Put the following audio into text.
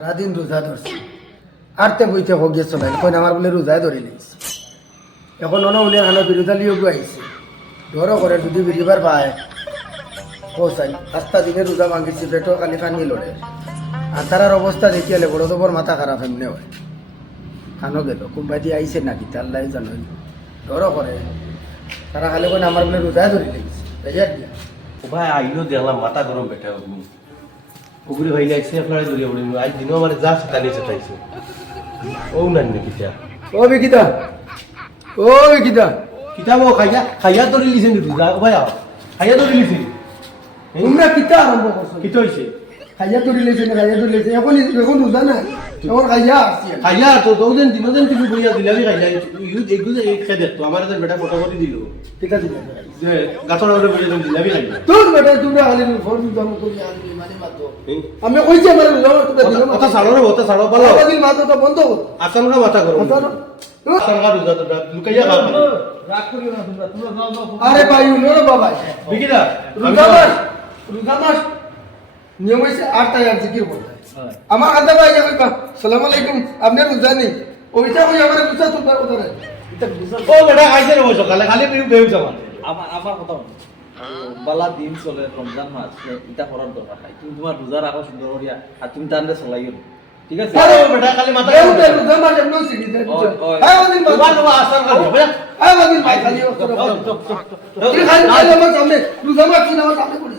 সারাদিন রোজা ধরছি আরতে বইতে হোক গিয়ে চলাই এখন আমার বলে রোজায় ধরে নিয়েছে এখন অন উনি খানো বিরোধা লিও আইছে ধরো করে যদি বেরিবার পায় পৌঁছাই আস্তা দিনে রোজা ভাঙিছি পেটো কালি ফানি লড়ে আর তারার অবস্থা দেখিয়ালে বড় তো বড় মাথা খারাপ এমনি হয় খানো গেল কোনবাই দিয়ে আইসে নাকি তাল্লাই জানো ধরো করে তারা খালি কোন আমার বলে রোজায় ধরে নিয়েছে বেজার দিয়া ভাই আইলো দেখলাম মাথা গরম বেটা ওগুলি হয়ে যাইছে আপনারা দূরে পড়ে আজ দিনও আমার যা সেটানি সেটাইছে ও না নাকি তা ও বিকিতা ও বিকিতা কিতাব খাইয়া খাইয়া ধরে লিছেন তুই যা ভাই খাইয়া ধরে লিছেন তোমরা কিতা আরম্ভ করছো কিতা হইছে খাইয়া ধরে লেছে না খাইয়া ধরে লেছে এখন এখন রোজা না এখন খাইয়া আসছি খাইয়া তো দৌদিন দিনদিন তুমি বইয়া দিলাবি খাইয়া ইউ এগুলো এক খেয়ে দেখতো আমার তো বেটা ফটো করে দিল ঠিক আছে যে গাছর ওরে বলে দিলাবি খাইয়া তোর বেটা তোমরা খালি ফোন জমা করি আনি মানে মাতো আমি কইছি আমার রোজা তোমরা দিন কথা ছাড়ো রে কথা ছাড়ো পালো দিন মাতো তো বন্ধ কর আসাম না মাথা করো আসাম কা রোজা তো লুকাইয়া খা রাগ করিও না তোমরা যাও আরে ভাই উনো রে বাবা বিকিরা রোজা মাস নিয়ম হইছে 8 টাকা জিকির বলতে আমার আদা ভাই যাবে সালাম আলাইকুম আপনি রোজা নেই ওইটা কই আমার রোজা তোমরা ওদারে ও বেটা খাইছে রে সকালে খালি বেউ যাবা আমার কথা বালা দিন চলে রমজান মাস এটা করার দরকার নাই তুমি তোমার রোজা রাখো সুন্দর করিয়া আর তুমি তান্ডে চলাইও ঠিক আছে আরে বেটা খালি মাথা এই রোজা মাস এমন সিডি দেয় হ্যাঁ ওদিন তোমার তোমার আসাম কা হ্যাঁ ওদিন ভাই খালি ও খালি আমার সামনে রোজা মাস কি আমার সামনে করিস